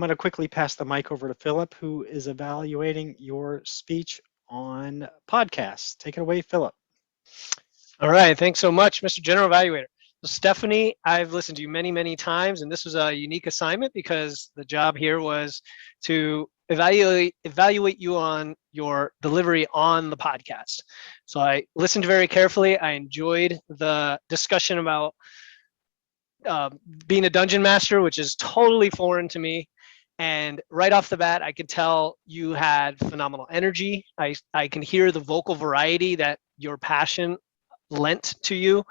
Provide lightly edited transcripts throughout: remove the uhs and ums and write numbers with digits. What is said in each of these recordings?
going to quickly pass the mic over to Philip, who is evaluating your speech on podcasts. Take it away, Philip. All right, thanks so much, Mr. General Evaluator. So Stephanie, I've listened to you many, many times, and this was a unique assignment because the job here was to evaluate you on your delivery on the podcast. So I listened very carefully. I enjoyed the discussion about being a dungeon master, which is totally foreign to me. And right off the bat, I could tell you had phenomenal energy. I can hear the vocal variety that your passion lent to you,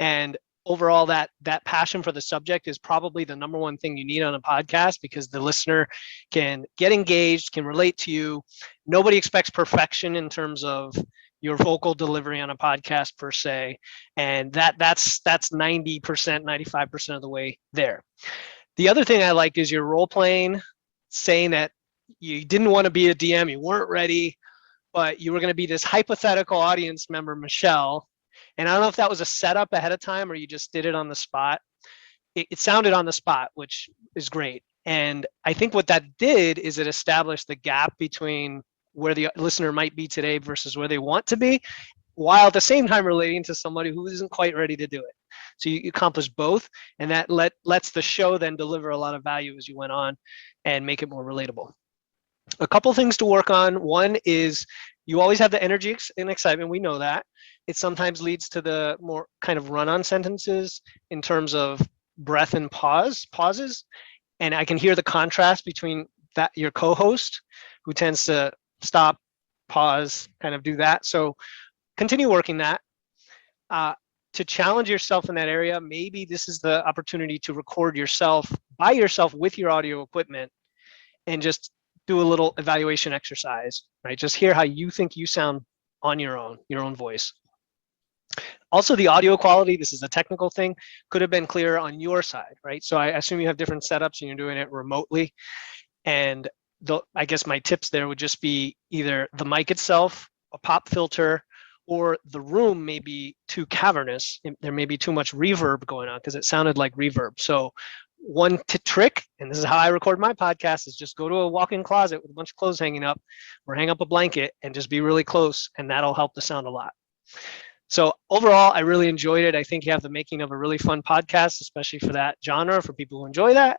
and overall that passion for the subject is probably the number one thing you need on a podcast, because the listener can get engaged, can relate to you. Nobody expects perfection in terms of your vocal delivery on a podcast per se, and that's 90%, 95% of the way there. The other thing I like is your role playing, saying that you didn't want to be a DM, you weren't ready, but you were going to be this hypothetical audience member, Michelle. And I don't know if that was a setup ahead of time or you just did it on the spot. It sounded on the spot, which is great. And I think what that did is it established the gap between where the listener might be today versus where they want to be, while at the same time relating to somebody who isn't quite ready to do it. So you accomplish both, and that lets the show then deliver a lot of value as you went on and make it more relatable. A couple things to work on. One is you always have the energy and excitement. We know that. It sometimes leads to the more kind of run-on sentences in terms of breath and pauses. And I can hear the contrast between that your co-host, who tends to stop, pause, kind of do that. So continue working that. To challenge yourself in that area, maybe this is the opportunity to record yourself by yourself with your audio equipment and just do a little evaluation exercise, right? Just hear how you think you sound on your own voice. Also, the audio quality, this is a technical thing, could have been clearer on your side, right? So I assume you have different setups and you're doing it remotely. And I guess my tips there would just be either the mic itself, a pop filter, or the room may be too cavernous. There may be too much reverb going on because it sounded like reverb. So one trick, and this is how I record my podcast, is just go to a walk-in closet with a bunch of clothes hanging up, or hang up a blanket and just be really close, and that'll help the sound a lot. So overall, I really enjoyed it. I think you have the making of a really fun podcast, especially for that genre, for people who enjoy that.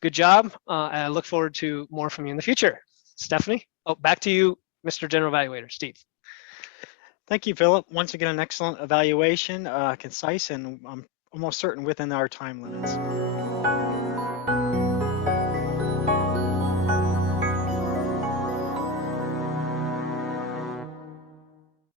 Good job. I look forward to more from you in the future. Stephanie, back to you, Mr. General Evaluator, Steve. Thank you, Philip. Once again, an excellent evaluation, concise, and I'm almost certain within our time limits.